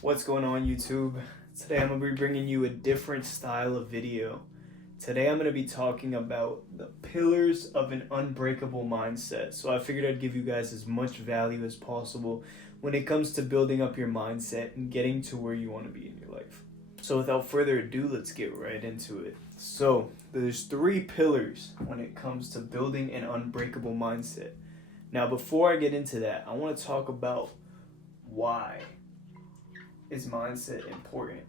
What's going on, YouTube? Today I'm going to be bringing you a different style of video. Today I'm going to be talking about the pillars of an unbreakable mindset. So I figured I'd give you guys as much value as possible when it comes to building up your mindset and getting to where you want to be in your life. So without further ado, let's get right into it. So there's 3 pillars when it comes to building an unbreakable mindset. Now before I get into that, I want to talk about why is mindset important.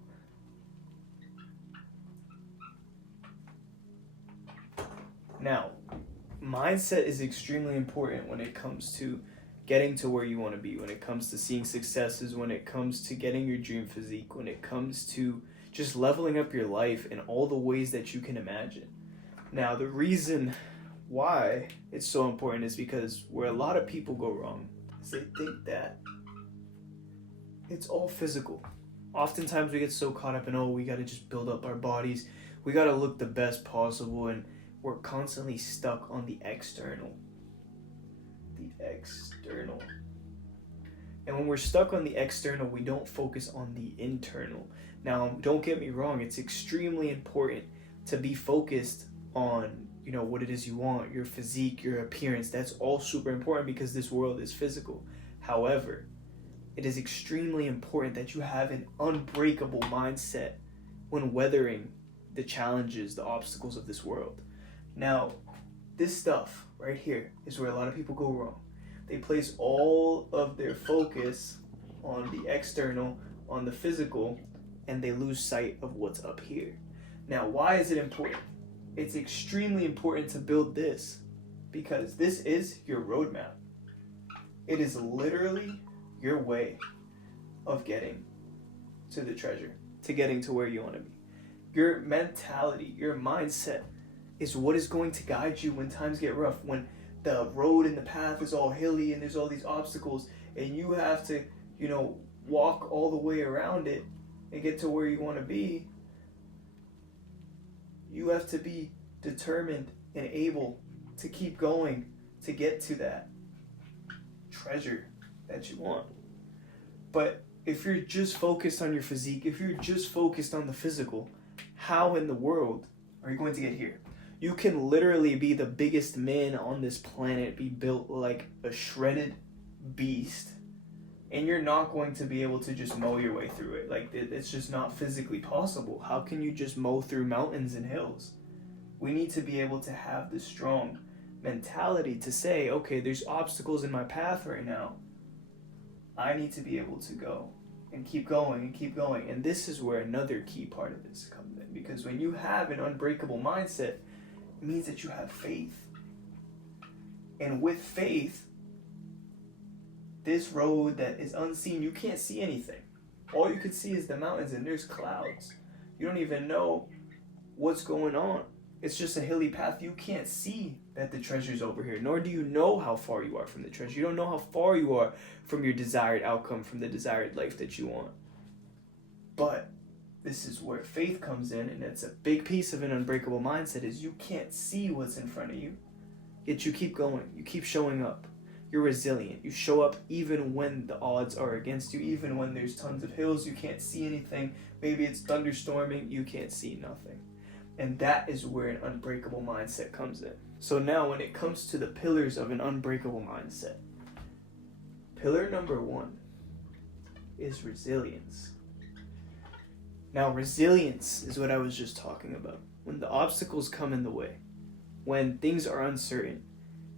Now, mindset is extremely important when it comes to getting to where you want to be, when it comes to seeing successes, when it comes to getting your dream physique, when it comes to just leveling up your life in all the ways that you can imagine. Now, the reason why it's so important is because where a lot of people go wrong is they think that it's all physical. Oftentimes we get so caught up in, we got to just build up our bodies. We got to look the best possible, and we're constantly stuck on the external. And when we're stuck on the external, we don't focus on the internal. Now, don't get me wrong, it's extremely important to be focused on, what it is you want, your physique, your appearance. That's all super important because this world is physical. However, it is extremely important that you have an unbreakable mindset when weathering the challenges, the obstacles of this world. Now, this stuff right here is where a lot of people go wrong. They place all of their focus on the external, on the physical, and they lose sight of what's up here. Now, why is it important? It's extremely important to build this because this is your roadmap. It is literally your way of getting to the treasure, to getting to where you want to be. Your mentality, your mindset is what is going to guide you when times get rough, when the road and the path is all hilly and there's all these obstacles and you have to, walk all the way around it and get to where you want to be. You have to be determined and able to keep going to get to that treasure that you want. But if you're just focused on your physique, if you're just focused on the physical, how in the world are you going to get here? You can literally be the biggest man on this planet, be built like a shredded beast, and you're not going to be able to just mow your way through it. Like, it's just not physically possible. How can you just mow through mountains and hills? We need to be able to have the strong mentality to say, okay, there's obstacles in my path right now. I need to be able to go and keep going and keep going. And this is where another key part of this comes in, because when you have an unbreakable mindset, it means that you have faith. And with faith, this road that is unseen, you can't see anything. All you can see is the mountains and there's clouds. You don't even know what's going on. It's just a hilly path. You can't see that the treasure's over here, nor do you know how far you are from the treasure. You don't know how far you are from your desired outcome, from the desired life that you want. But this is where faith comes in, and it's a big piece of an unbreakable mindset, is you can't see what's in front of you, yet you keep going, you keep showing up. You're resilient. You show up even when the odds are against you, even when there's tons of hills, you can't see anything. Maybe it's thunderstorming, you can't see nothing. And that is where an unbreakable mindset comes in. So now when it comes to the pillars of an unbreakable mindset, pillar number 1 is resilience. Now, resilience is what I was just talking about. When the obstacles come in the way, when things are uncertain,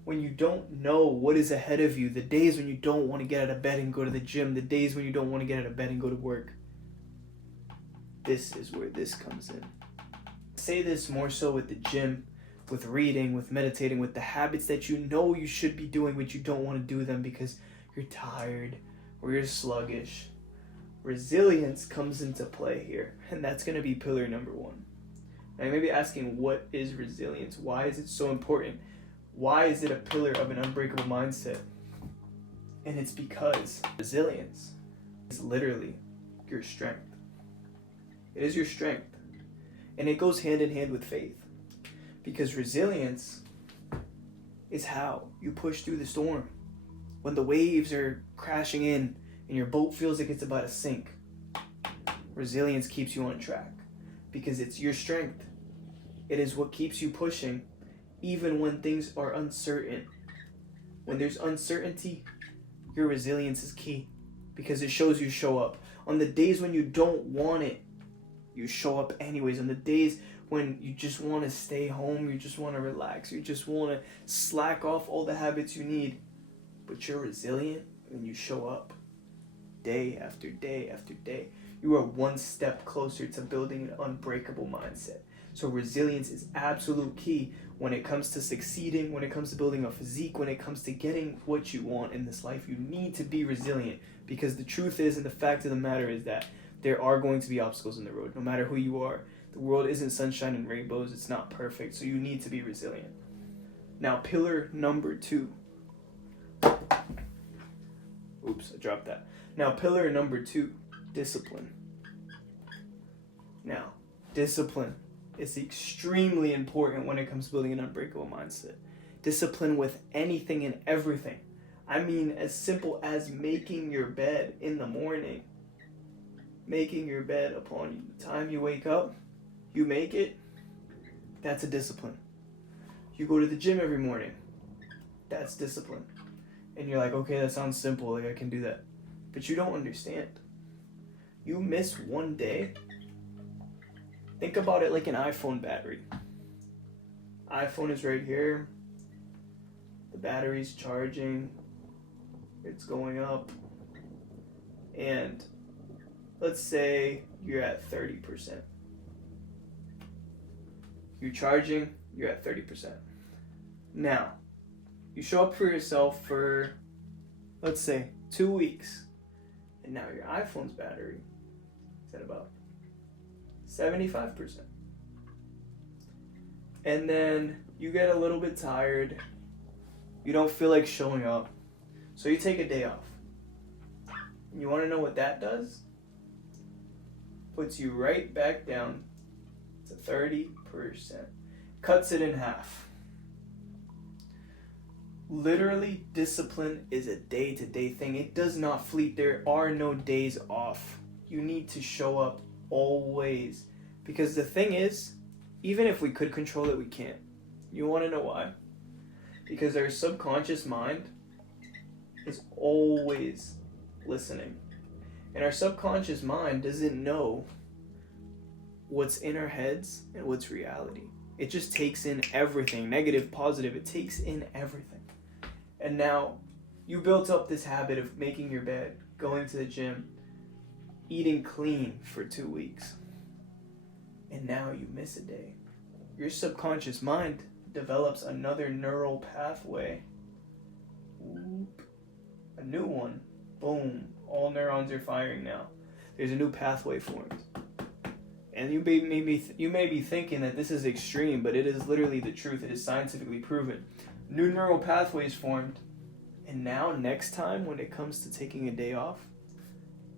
when you don't know what is ahead of you, the days when you don't want to get out of bed and go to the gym, the days when you don't want to get out of bed and go to work, this is where this comes in. I say this more so with the gym, with reading, with meditating, with the habits that you know you should be doing, but you don't want to do them because you're tired or you're sluggish. Resilience comes into play here, and that's going to be pillar number 1. Now you may be asking, what is resilience? Why is it so important? Why is it a pillar of an unbreakable mindset? And it's because resilience is literally your strength. It is your strength. And it goes hand in hand with faith. Because resilience is how you push through the storm. When the waves are crashing in and your boat feels like it's about to sink, Resilience keeps you on track because it's your strength. It is what keeps you pushing even when things are uncertain. When there's uncertainty, your resilience is key because it shows you show up. On the days when you don't want it, you show up anyways. On the days when you just want to stay home, you just want to relax, you just want to slack off all the habits you need, but you're resilient when you show up day after day after day. You are one step closer to building an unbreakable mindset. So resilience is absolute key when it comes to succeeding, when it comes to building a physique, when it comes to getting what you want in this life. You need to be resilient because the truth is, and the fact of the matter is that there are going to be obstacles in the road, no matter who you are. The world isn't sunshine and rainbows. It's not perfect. So you need to be resilient. Now, pillar number 2. Oops, I dropped that. Now, pillar number 2, discipline. Now, discipline is extremely important when it comes to building an unbreakable mindset. Discipline with anything and everything. I mean, as simple as making your bed in the morning. Making your bed upon the time you wake up, you make it, that's a discipline. You go to the gym every morning, that's discipline. And you're like, okay, that sounds simple, like I can do that. But you don't understand. You miss one day. Think about it like an iPhone battery. iPhone is right here. The battery's charging. It's going up. And let's say you're at 30%. You're charging, you're at 30%. Now, you show up for yourself for, let's say, 2 weeks. And now your iPhone's battery is at about 75%. And then you get a little bit tired. You don't feel like showing up. So you take a day off. You want to know what that does? Puts you right back down to 30%. Cuts it in half. Literally, discipline is a day-to-day thing. It does not fleet. There are no days off. You need to show up always. Because the thing is, even if we could control it, we can't. You want to know why? Because our subconscious mind is always listening. And our subconscious mind doesn't know what's in our heads and what's reality. It just takes in everything, negative, positive. It takes in everything. And now you built up this habit of making your bed, going to the gym, eating clean for 2 weeks. And now you miss a day. Your subconscious mind develops another neural pathway. Whoop. A new one. Boom. All neurons are firing now. There's a new pathway formed. And you may be thinking that this is extreme, but it is literally the truth. It is scientifically proven. New neural pathways formed. And now, next time, when it comes to taking a day off,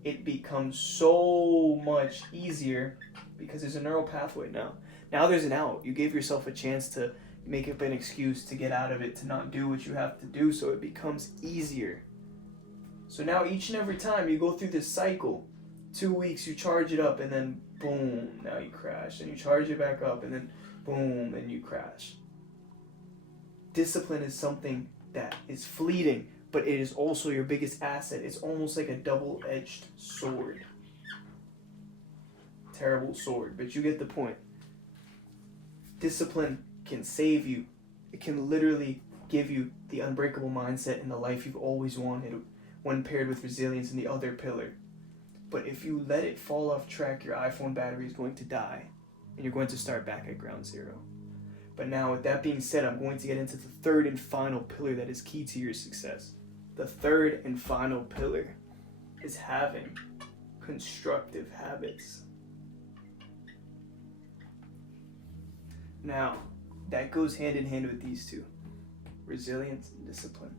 it becomes so much easier because there's a neural pathway now. Now there's an out. You gave yourself a chance to make up an excuse to get out of it, to not do what you have to do, so it becomes easier. So now each and every time you go through this cycle, 2 weeks you charge it up and then boom, now you crash. And you charge it back up and then boom, and you crash. Discipline is something that is fleeting, but it is also your biggest asset. It's almost like a double-edged sword. Terrible sword, but you get the point. Discipline can save you. It can literally give you the unbreakable mindset and the life you've always wanted when paired with resilience in the other pillar. But if you let it fall off track, your iPhone battery is going to die and you're going to start back at ground zero. But now, with that being said, I'm going to get into the third and final pillar that is key to your success. The third and final pillar is having constructive habits. Now, that goes hand in hand with these two, resilience and discipline.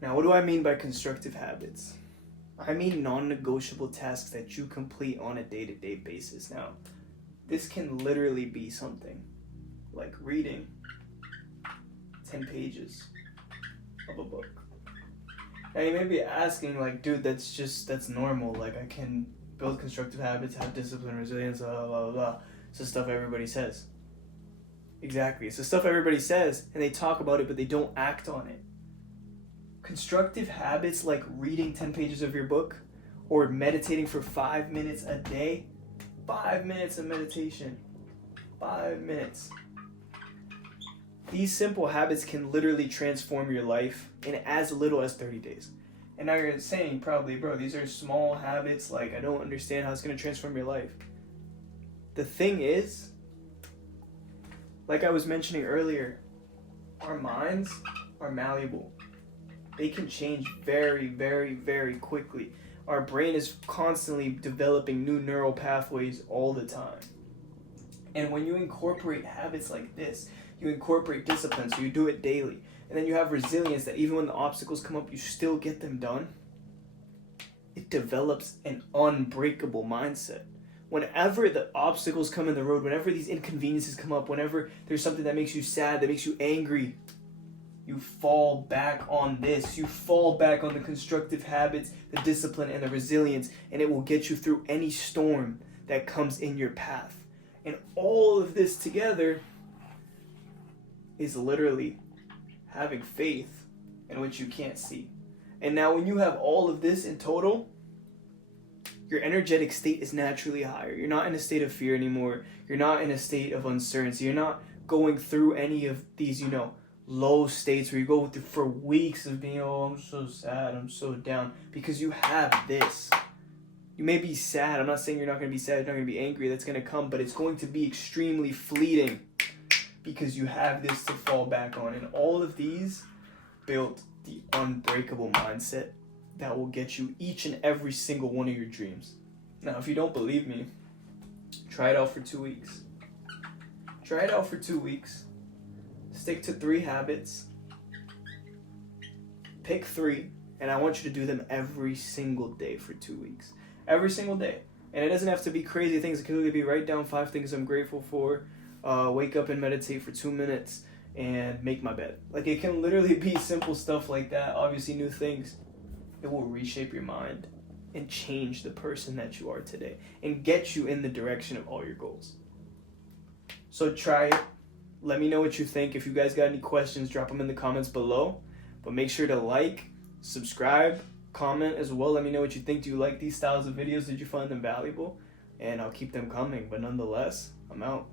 Now, what do I mean by constructive habits? I mean non-negotiable tasks that you complete on a day-to-day basis. Now, this can literally be something like reading 10 pages of a book. Now, you may be asking, like, dude, that's normal. Like, I can build constructive habits, have discipline, resilience, blah, blah, blah. It's the stuff everybody says. Exactly. It's the stuff everybody says, and they talk about it, but they don't act on it. Constructive habits like reading 10 pages of your book or meditating for 5 minutes a day. 5 minutes of meditation. 5 minutes. These simple habits can literally transform your life in as little as 30 days. And now you're saying probably, bro, these are small habits. Like, I don't understand how it's going to transform your life. The thing is, like I was mentioning earlier, our minds are malleable. They can change very, very, very quickly. Our brain is constantly developing new neural pathways all the time. And when you incorporate habits like this, you incorporate discipline, so you do it daily. And then you have resilience that even when the obstacles come up, you still get them done. It develops an unbreakable mindset. Whenever the obstacles come in the road, whenever these inconveniences come up, whenever there's something that makes you sad, that makes you angry, you fall back on this. You fall back on the constructive habits, the discipline, and the resilience, and it will get you through any storm that comes in your path. And all of this together is literally having faith in what you can't see. And now when you have all of this in total, your energetic state is naturally higher. You're not in a state of fear anymore. You're not in a state of uncertainty. You're not going through any of these, low states where you go through for weeks of being, oh, I'm so sad, I'm so down, because you have this. You may be sad. I'm not saying you're not going to be sad, you're not going to be angry. That's going to come, but it's going to be extremely fleeting because you have this to fall back on. And all of these built the unbreakable mindset that will get you each and every single one of your dreams. Now, if you don't believe me, try it out for 2 weeks. Try it out for 2 weeks. Stick to 3 habits. Pick 3, and I want you to do them every single day for 2 weeks. Every single day. And it doesn't have to be crazy things. It could literally be write down 5 things I'm grateful for, wake up and meditate for 2 minutes, and make my bed. Like, it can literally be simple stuff like that. Obviously, new things. It will reshape your mind and change the person that you are today and get you in the direction of all your goals. So try it. Let me know what you think. If you guys got any questions, drop them in the comments below. But make sure to like, subscribe, comment as well. Let me know what you think. Do you like these styles of videos? Did you find them valuable? And I'll keep them coming. But nonetheless, I'm out.